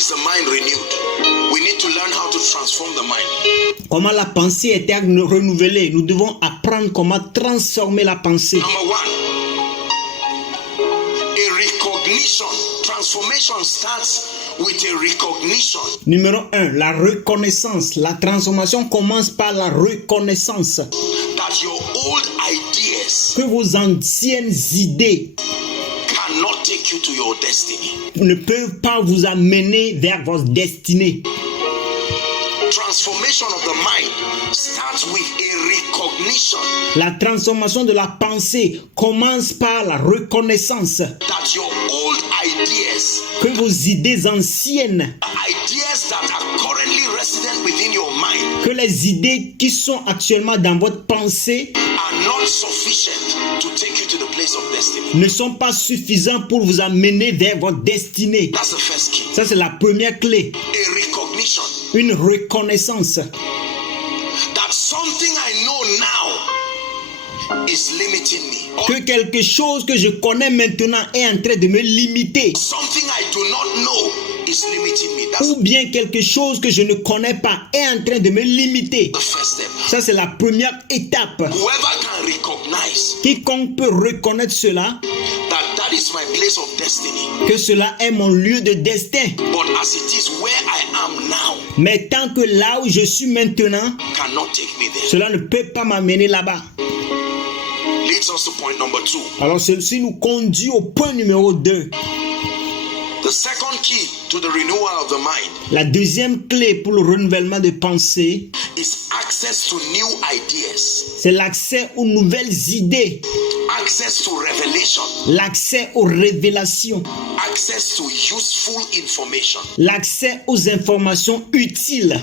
is the mind renewed? We need to learn how to transform the mind. Comment la pensée est renouvelée? Nous devons apprendre comment transformer la pensée. Number one, a recognition. Transformation starts with a recognition. Numéro 1, la reconnaissance. La transformation commence par la reconnaissance. That your old ideas Que vos anciennes idées cannot take you to your destiny. ne peuvent pas vous amener vers votre destinée. Transformation of the mind starts with a recognition La transformation de la pensée commence par la reconnaissance that your old ideas, que vos idées anciennes, ideas that are currently resident within your mind, que les idées qui sont actuellement dans votre pensée are not sufficient to take you to the place of destiny. ne sont pas suffisantes pour vous amener vers votre destinée. That's the first key. Ça, c'est la première clé. A recognition Une reconnaissance that something I know now is limiting me. que quelque chose que je connais maintenant est en train de me limiter. Something I do not know is limiting me. That's Ou bien quelque chose que je ne connais pas est en train de me limiter. the first step. Ça, c'est la première étape. Whoever can recognize Quiconque peut reconnaître cela, that is my place of destiny, que cela est mon lieu de destin. but as it is where I am now, Mais tant que là où je suis maintenant, cannot take me there. cela ne peut pas m'amener là-bas. Leads us to point number 2. Alors ceci nous conduit au point numéro 2. The second key to the renewal of the mind La deuxième clé pour le renouvellement de pensée, is access to new ideas, c'est l'accès aux nouvelles idées, access to revelation, l'accès aux révélations, access to useful information. l'accès aux informations utiles.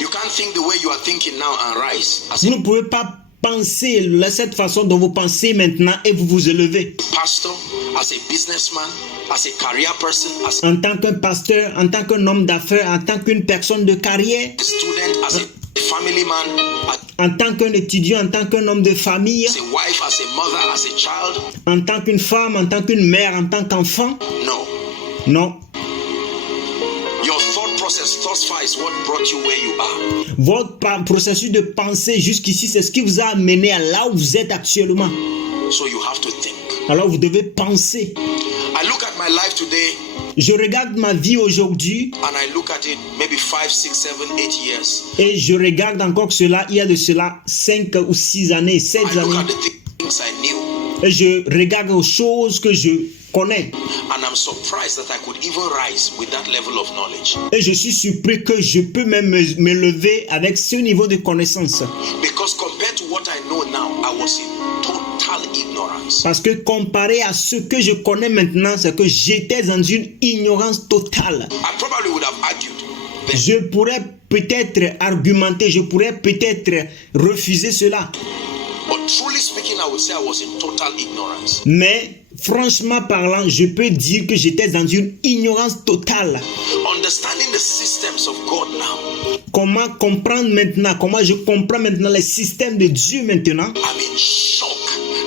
You can't think the way you are thinking now and rise as Vous ne pouvez pas penser de cette façon dont vous pensez maintenant et vous vous élevez. a pastor, as a businessman, as a career person, as En tant qu'un pasteur, en tant qu'un homme d'affaires, en tant qu'une personne de carrière, a student, as a family man, as en tant qu'un étudiant, en tant qu'un homme de famille, a wife, as a mother, as a child. en tant qu'une femme, en tant qu'une mère, en tant qu'enfant. No. Non. Your thought process thus far is what brought you where you are. Votre processus de pensée jusqu'ici, c'est ce qui vous a amené à là où vous êtes actuellement. So you have to think. Alors vous devez penser. I look at my life today Je regarde ma vie aujourd'hui and I look at it maybe 5, 6, 7, 8 years. et je regarde encore cela, il y a de cela 5 ou 6 années, 7 I look années. at the things I knew Et je regarde aux choses que je connais. and I'm surprised that I could even rise with that level of knowledge. Et je suis surpris que je peux même me lever avec ce niveau de connaissance. Because compared to what I know now, I was in total ignorance. Parce que comparé à ce que je connais maintenant, c'est que j'étais dans une ignorance totale. I probably would have argued then, Je pourrais peut-être argumenter, je pourrais peut-être refuser cela. but truly speaking, I would say I was in total ignorance. Mais franchement parlant, je peux dire que j'étais dans une ignorance totale. Understanding the systems of God now, Comment comprendre maintenant, comment je comprends maintenant les systèmes de Dieu maintenant? I'm in shock.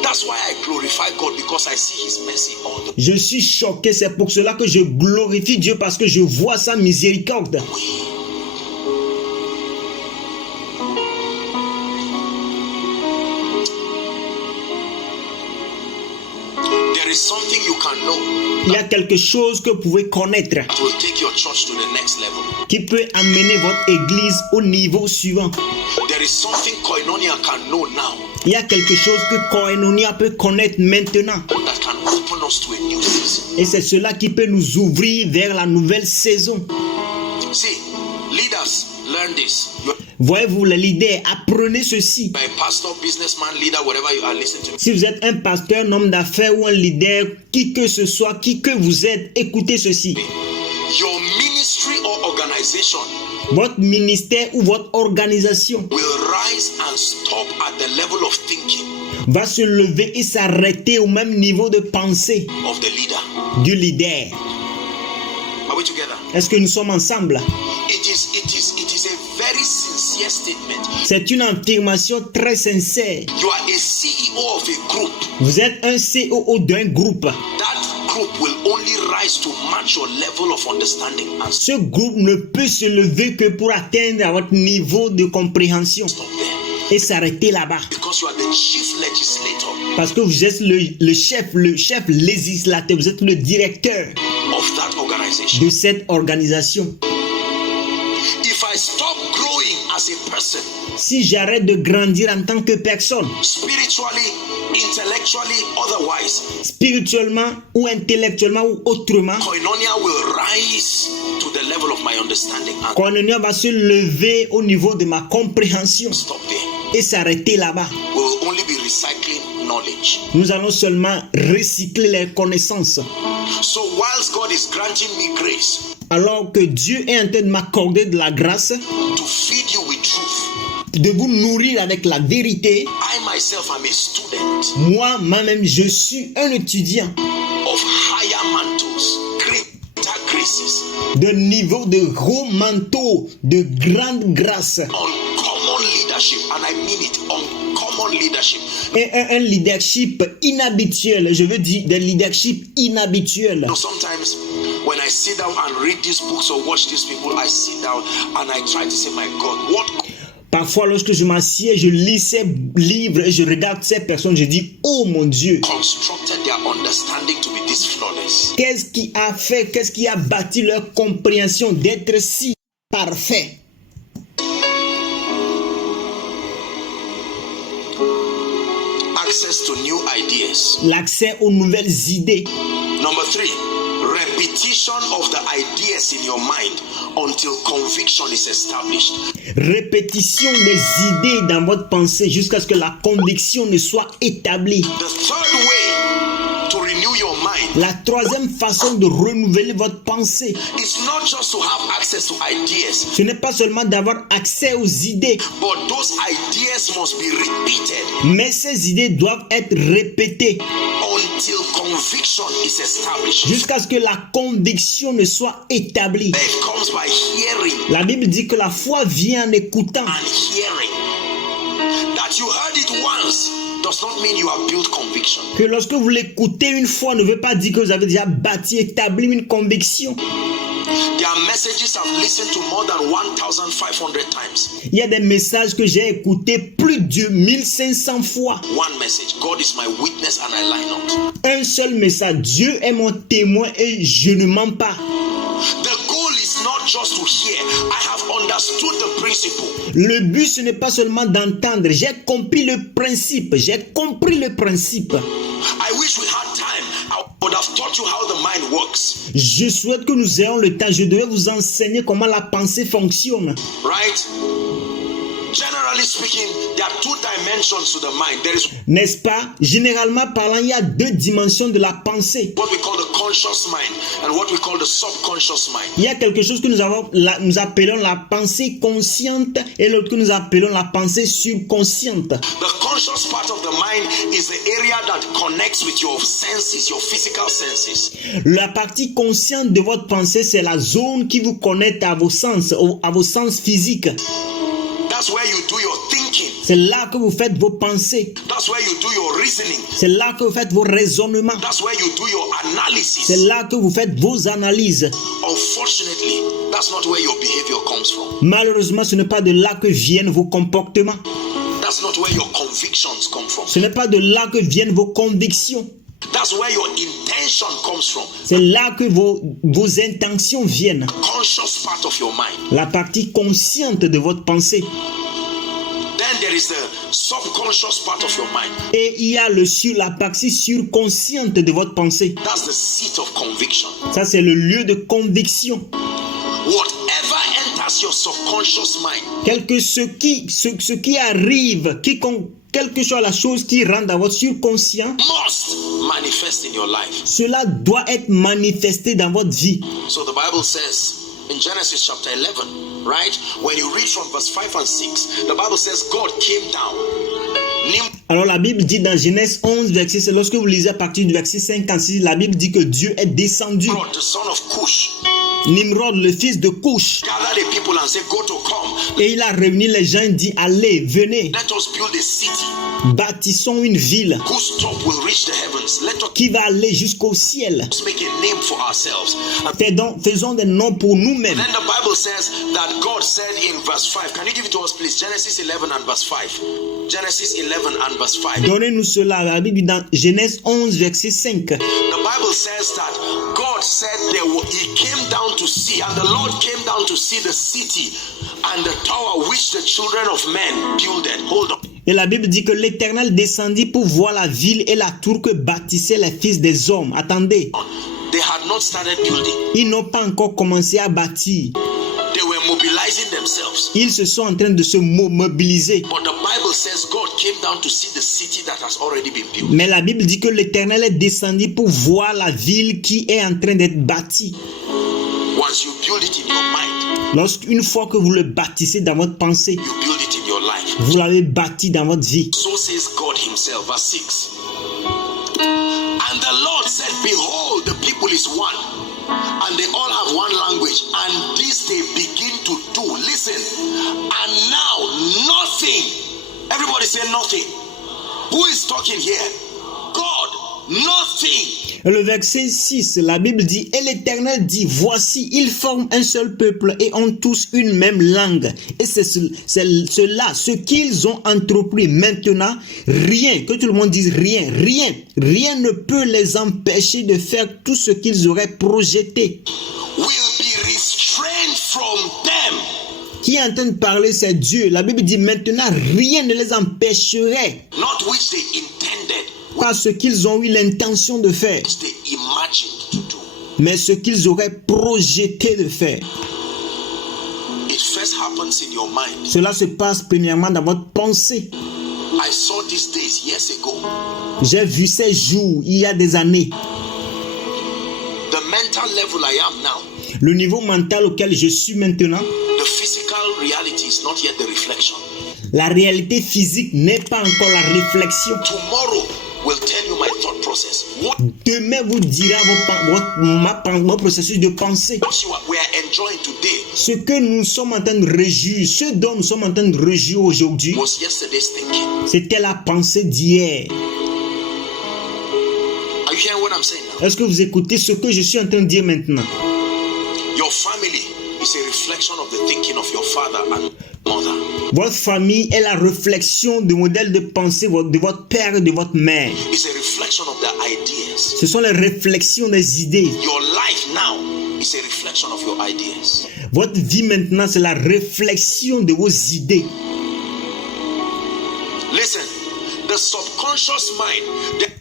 That's why I glorify God, because I see His mercy all the Je suis choqué, c'est pour cela que je glorifie Dieu parce que je vois sa miséricorde. way. There is something you can know Il y a quelque chose que vous pouvez connaître that will take your church to the next level. qui peut amener votre église au niveau suivant. There is something Koinonia can know now Il y a quelque chose que Koinonia peut connaître maintenant. that can open us to a new season. Et c'est cela qui peut nous ouvrir vers la nouvelle saison. See, leaders, learn this. You're Voyez-vous, les leaders, apprenez ceci. a pastor, businessman, leader, whatever you are, listen to me. Si vous êtes un pasteur, un homme d'affaires ou un leader, qui que ce soit, qui que vous êtes, écoutez ceci. Your ministry or organization Votre ministère ou votre organisation will rise and stop at the level of thinking va se lever et s'arrêter au même niveau de pensée of the leader. du leader. Are we together? Est-ce que nous sommes ensemble? It is a very sincere statement. C'est une affirmation très sincère. You are a CEO of a group. Vous êtes un COO d'un groupe. That group will only rise to match your level of understanding. And Ce groupe ne peut se lever que pour atteindre à votre niveau de compréhension stop there. et s'arrêter là-bas. Because you are the chief legislator Parce que vous êtes le chef législateur, vous êtes le directeur of that organization. de cette organisation. If I stop growing as a person, Si j'arrête de grandir en tant que personne, spiritually, intellectually, otherwise, spirituellement ou intellectuellement ou autrement, Koinonia will rise to the level of my understanding. And Koinonia va se lever au niveau de ma compréhension stop there. et s'arrêter là-bas. We will only be recycling knowledge. Nous allons seulement recycler les connaissances. So whilst God is granting me grace Alors que Dieu est en train de m'accorder de la grâce, to feed you with truth, de vous nourrir avec la vérité, I myself am a student moi-même, je suis un étudiant of higher mantles, greater graces, de niveau de gros manteau, de grande grâce. uncommon leadership, and I mean it, uncommon leadership. Et un leadership inhabituel, je veux dire des leadership inhabituels. You know, sometimes when I sit down and read these books or watch these people, I sit down and I try to say, my God, what Parfois, lorsque je m'assieds, je lis ces livres et je regarde ces personnes, je dis, oh mon Dieu, constructed their understanding to be this flawless? qu'est-ce qui a bâti leur compréhension d'être si parfait? Access to new ideas. L'accès aux nouvelles idées. Number 3, repetition of the ideas in your mind until conviction is established. Répétition des idées dans votre pensée jusqu'à ce que la conviction ne soit établie. The third way to renew your mind La troisième façon de renouveler votre pensée, is not just to have access to ideas, ce n'est pas seulement d'avoir accès aux idées, but those ideas must be repeated mais ces idées doivent être répétées until conviction is established. jusqu'à ce que la conviction ne soit établie. Faith comes by hearing La Bible dit que la foi vient en écoutant. and hearing. That you heard it once does not mean you have built conviction. Que lorsque vous l'écoutez une fois ne veut pas dire que vous avez déjà bâti, établi une conviction. There are messages I've listened to more than 1,500 times. Il y a des messages que j'ai écoutés plus de 1500 fois. One message, God is my witness and I lie not. Un seul message, Dieu est mon témoin et je ne mens pas. The goal is not just to hear. I have understood the principle. Le but, ce n'est pas seulement d'entendre. J'ai compris le principe. J'ai compris le principe. I wish we had time. I would have taught you how the mind works. Je souhaite que nous ayons le temps. Je devais vous enseigner comment la pensée fonctionne. Right? Generally speaking, there are two dimensions to the mind. There is N'est-ce pas? Généralement parlant, il y a deux dimensions de la pensée. what we call the conscious mind and what we call the subconscious mind. Il y a quelque chose que nous appelons la pensée consciente et l'autre que nous appelons la pensée subconsciente. The conscious part of the mind is the area that connects with your senses, your physical senses. La partie consciente de votre pensée, c'est la zone qui vous connecte à vos sens physiques. That's where you do your thinking. C'est là que vous faites vos pensées. That's where you do your reasoning. C'est là que vous faites vos raisonnements. That's where you do your analysis. C'est là que vous faites vos analyses. Unfortunately, that's not where your behavior comes from. Malheureusement, ce n'est pas de là que viennent vos comportements. That's not where your convictions come from. Ce n'est pas de là que viennent vos convictions. That's where your intention comes from. C'est là que vos intentions viennent. Conscious part of your mind. La partie consciente de votre pensée. Then there is the subconscious part of your mind. Et il y a la partie surconsciente de votre pensée. That's the seat of conviction. Ça, c'est le lieu de conviction. Whatever enters your subconscious mind Ce qui arrive, quelle que soit la chose qui rentre dans votre subconscient, must manifest in your life. cela doit être manifesté dans votre vie. So the Bible says in Genesis chapter 11, right? When you read from verse 5 and 6, the Bible says God came down. Alors la Bible dit dans Genèse 11, verset 6, lorsque vous lisez à partir du verset 56, la Bible dit que Dieu est descendu. Nimrod, the son of Cush, Nimrod, le fils de Cush. gathered the people and said, go to come. Et il a réuni les gens et dit, allez, venez, Let us build a city bâtissons une ville whose top will reach the heavens. Let us qui va aller jusqu'au ciel. make a name for ourselves. And Faisons des noms pour nous-mêmes. then the Bible says that God said in verse 5. Can you give it to us, please? Genesis 11 and verse 5. Genesis 11 and verse 5. Donnez-nous cela. La Bible dit dans Genèse 11, verset 5. The Bible says that God said he came down to see, and the Lord came down to see the city and the tower which the children of men builded. Hold on. Et la Bible dit que l'Éternel descendit pour voir la ville et la tour que bâtissaient les fils des hommes. Attendez, They had not started building. ils n'ont pas encore commencé à bâtir. They were mobilizing themselves. Ils se sont en train de se mobiliser. But the Bible says God came down to see the city that has already been built. Mais la Bible dit que l'Éternel est descendu pour voir la ville qui est en train d'être bâtie. Once you build it in your mind, Une fois que vous le bâtissez dans votre pensée, you build it in your life. vous l'avez bâti dans votre vie. So says God himself, verse 6. And the Lord said, behold, the people is one, and they all have one language, and this they begin to do. Listen, and now nothing. Everybody say nothing. Who is talking here? God, nothing. Et le verset 6, la Bible dit, et l'Éternel dit, voici, ils forment un seul peuple et ont tous une même langue. Et c'est cela, ce qu'ils ont entrepris maintenant, rien, que tout le monde dise rien ne peut les empêcher de faire tout ce qu'ils auraient projeté. Will be restrained from them. Qui est en train de parler, c'est Dieu. La Bible dit, maintenant, rien ne les empêcherait. Not which they intended, Pas ce qu'ils ont eu l'intention de faire, which they imagined to do. mais ce qu'ils auraient projeté de faire. It first happens in your mind. Cela se passe premièrement dans votre pensée. I saw these days years ago. J'ai vu ces jours, il y a des années. The mental level I am now, Le niveau mental auquel je suis maintenant, the physical reality is not yet the reflection. la réalité physique n'est pas encore la réflexion. Tomorrow will tell you my thought process. What Demain vous dira votre processus de pensée. we are enjoying today Ce que nous sommes en train de réjouir, ce dont nous sommes en train de réjouir aujourd'hui, was yesterday's thinking. c'était la pensée d'hier. Are you hearing what I'm saying now? Est-ce que vous écoutez ce que je suis en train de dire maintenant? Your family is a reflection of the thinking of your father and mother. Votre famille est la réflexion du modèle de pensée de votre père et de votre mère. It's a reflection of their ideas. Ce sont les réflexions des idées. Your life now is a reflection of your ideas. Votre vie maintenant, c'est la réflexion de vos idées. Listen, the subconscious mind,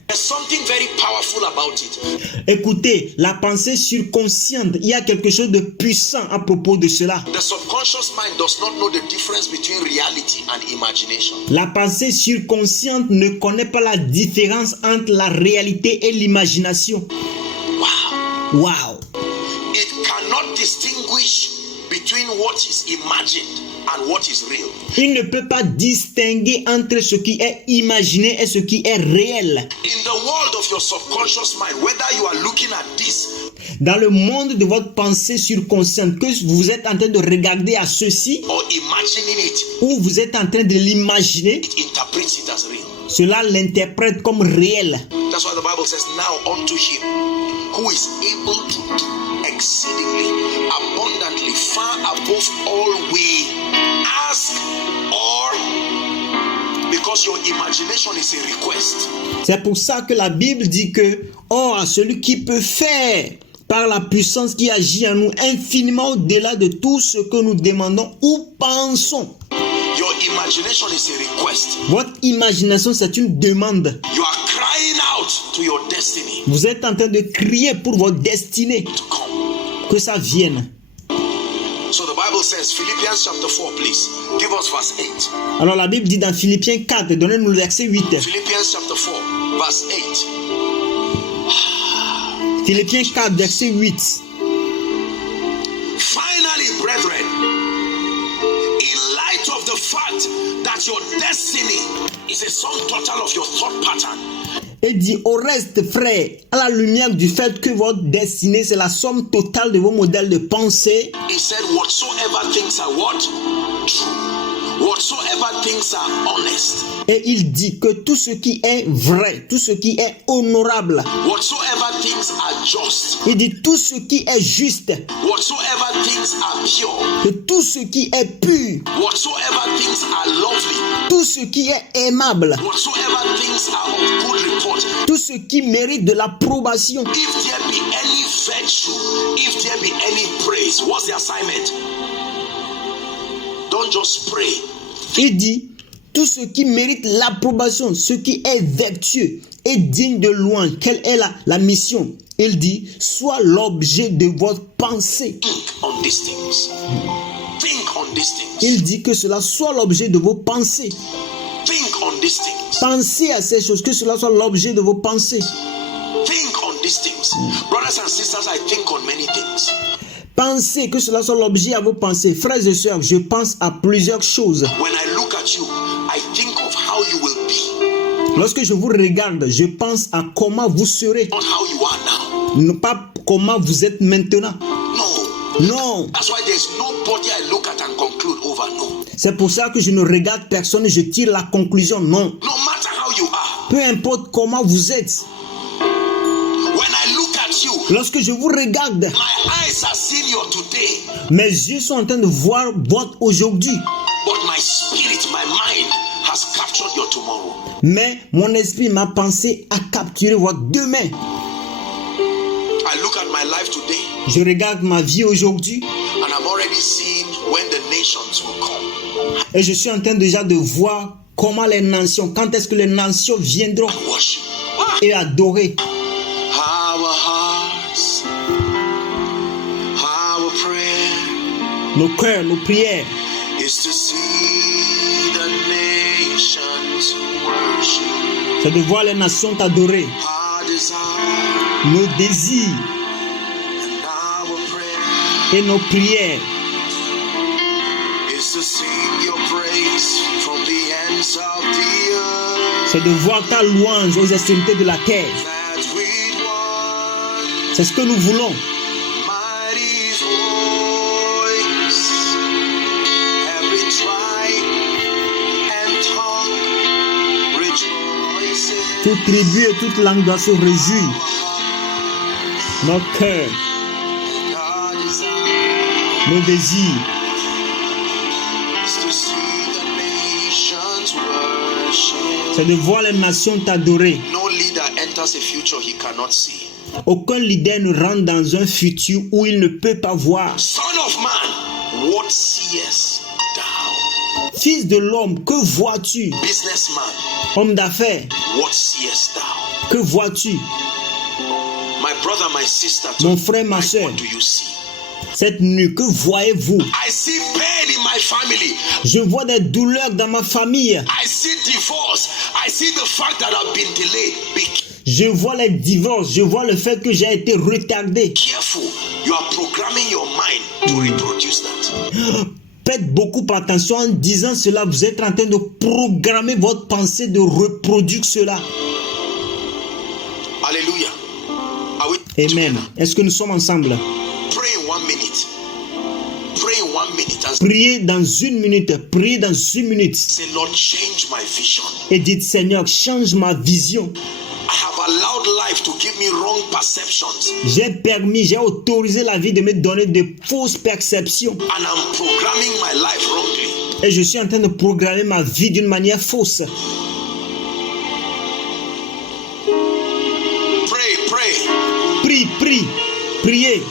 there's something very powerful about it. Écoutez, la pensée subconsciente, il y a quelque chose de puissant à propos de cela. The subconscious mind does not know the difference between reality and imagination. La pensée subconsciente ne connaît pas la différence entre la réalité et l'imagination. Wow. Wow! It cannot distinguish between what is imagined and what is real. Il ne peut pas distinguer entre ce qui est imaginé et ce qui est réel. In the world of your subconscious mind, whether you are looking at this Dans le monde de votre pensée subconsciente, que vous êtes en train de regarder à ceci or imagining it, ou vous êtes en train de l'imaginer, it interprets it as real. cela l'interprète comme réel. That's why the Bible says, now unto him who is able to do exceedingly abundantly far above all we ask or, because your imagination is a request. C'est pour ça que la Bible dit que, oh, à celui qui peut faire par la puissance qui agit en nous infiniment au-delà de tout ce que nous demandons ou pensons. Your imagination is a request. Votre imagination, c'est une demande. You are crying out to your destiny Vous êtes en train de crier pour votre destinée, to come. que ça vienne. So the Bible says, Philippians chapter 4, please, give us verse 8. Alors la Bible dit dans Philippiens 4, donnez-nous le verset 8. Philippians chapter 4, verse 8. Philippiens 4, verset 8. Finally, brethren, in light of the fact that your destiny is a sum total of your thought pattern. Et dit au reste, frère, à la lumière du fait que votre destinée, c'est la somme totale de vos modèles de pensée. He said, whatsoever things are what? True. Whatsoever things are honest. Et il dit que tout ce qui est vrai, tout ce qui est honorable. Whatsoever things are just. Il dit tout ce qui est juste. Whatsoever things are pure. Que tout ce qui est pur. Whatsoever things are lovely. Tout ce qui est aimable. Whatsoever things are of good report. Tout ce qui mérite de l'approbation. If there be any virtue, if there be any praise, what's the assignment? Don't just pray. Il dit, tout ce qui mérite l'approbation, ce qui est vertueux et digne de louange, quelle est la mission? Il dit, soit l'objet de votre pensée. Think on these things. Think on these things. Il dit que cela soit l'objet de vos pensées. Think on these things. Pensez à ces choses, que cela soit l'objet de vos pensées. Think on these things. Brothers and sisters, I think on many things. Pensez que cela soit l'objet à vos pensées. Frères et sœurs, je pense à plusieurs choses. When I look at you, I think of how you will be. Lorsque je vous regarde, je pense à comment vous serez. Not how you are now. Non pas comment vous êtes maintenant. No. Non. That's why there's nobody I look at and conclude over. No. C'est pour ça que je ne regarde personne et je tire la conclusion. Non. No matter how you are. Peu importe comment vous êtes. When I look at you, Lorsque je vous regarde, my eyes are seeing your today. mes yeux sont en train de voir votre aujourd'hui. But my spirit, my mind has captured your tomorrow. Mais mon esprit, ma pensée a capturé votre demain. I look at my life today Je regarde ma vie aujourd'hui and I'm already seeing when the nations will come et je suis en train déjà de voir comment les nations, quand est-ce que les nations viendront and worship. et adorer. Our hearts, our prayer Nos cœurs, nos prières, is to see the nations worship. c'est de voir les nations t'adorer. Our desire Nos désirs and our prayer et nos prières, is to sing your praise from the ends of the earth. c'est de voir ta louange aux extrémités de la terre. That we want C'est ce que nous voulons. mighty voice, every tribe and tongue rejoicing. Toute tribu et toute langue doit se réjouir. Nos cœurs, Our desire nos désirs, is to see the nations worship. c'est de voir les nations t'adorer. No leader enters a future he cannot see. Aucun leader ne rentre dans un futur où il ne peut pas voir. Son of man, what seest thou? Fils de l'homme, que vois-tu? Businessman, Homme d'affaires, what seest thou? que vois-tu? My brother, my sister, Mon frère, ma tonight, soeur, what do you see? cette nuit, que voyez-vous? I see pain in my family. Je vois des douleurs dans ma famille. I see divorce. I see the fact that I've been delayed. Be Je vois les divorces. Je vois le fait que j'ai été retardé. careful. You are programming your mind to reproduce that. Faites beaucoup attention en disant cela. Vous êtes en train de programmer votre pensée de reproduire cela. Hallelujah. Are we Amen. together? Est-ce que nous sommes ensemble? Pray in 1 minute. Pray in 1 minute and Priez dans une minute. Priez dans une minute. say, Lord, change my vision. Et dites, Seigneur, change ma vision. I have allowed life to give me wrong perceptions, J'ai autorisé la vie de me donner de fausses perceptions. and I'm programming my life wrongly. Et je suis en train de programmer ma vie d'une manière fausse. Pray. Priez.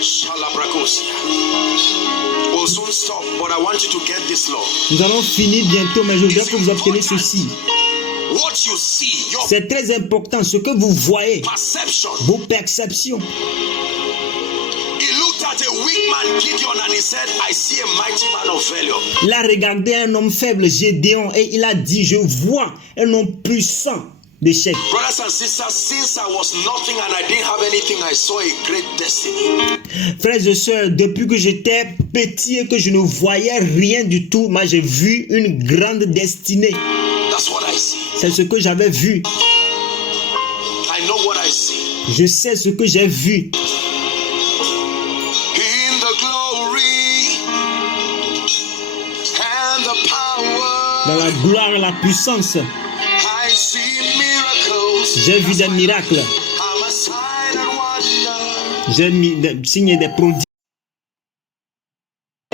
Shalabrakosia. We'll soon stop, but I want you to get this law. Nous allons finir bientôt, mais je voudrais que vous obteniez ceci. What you see, your C'est très important, ce que vous voyez, perception. vos perceptions. He looked at a weak man, Gideon, and he said, I see a mighty man of valor. Il a regardé un homme faible, Gédéon, et il a dit, je vois un homme puissant d'échec. Brothers and sisters, since I was nothing and I didn't have anything, I saw a great destiny. Frères et sœurs, depuis que j'étais petit et que je ne voyais rien du tout, moi j'ai vu une grande destinée. That's what I see. C'est ce que j'avais vu. I know what I see. Je sais ce que j'ai vu. In the glory and the power, Dans la gloire et la puissance, I see miracles. j'ai vu des miracles. I'm a sign and wonder. J'ai mis des signes et des prodiges.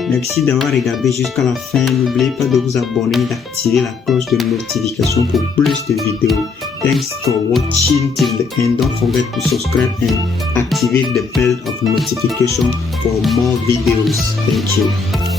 Merci d'avoir regardé jusqu'à la fin. N'oubliez pas de vous abonner et d'activer la cloche de notification pour plus de vidéos. Thanks for watching till the end. Don't forget to subscribe and activate the bell of notification for more videos. Thank you.